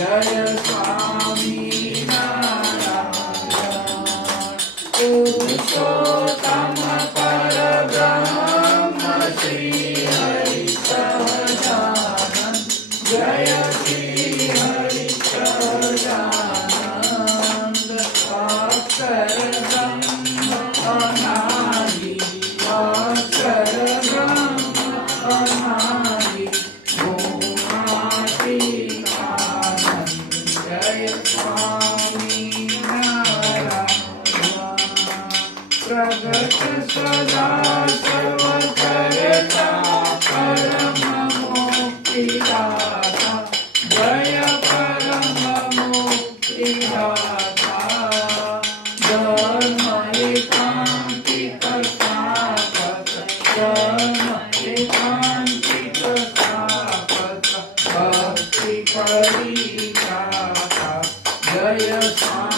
જય સ્વામી નારાયણ પુરુષોત્તમ પરબ્રહ્મ શ્રી હરિ સહજાનંદ જય શ્રી હરિ સહજાનંદ અક્ષર બ્રહ્મ અનાદિ અક્ષર બ્રહ્મ અનાદિ ગુણાતીતાનંદ જય સ્વામી નારાયણ પ્રગટ સદા સર્વકર્તા પરમ મુક્તિદાતા જય પરમ મુક્તિદાતા ધર્મ એકાંતિક સ્થાપક ધર્મ એકાંતિક સ્થાપક ભક્તિ પરિત્રાતા જય સ્વામી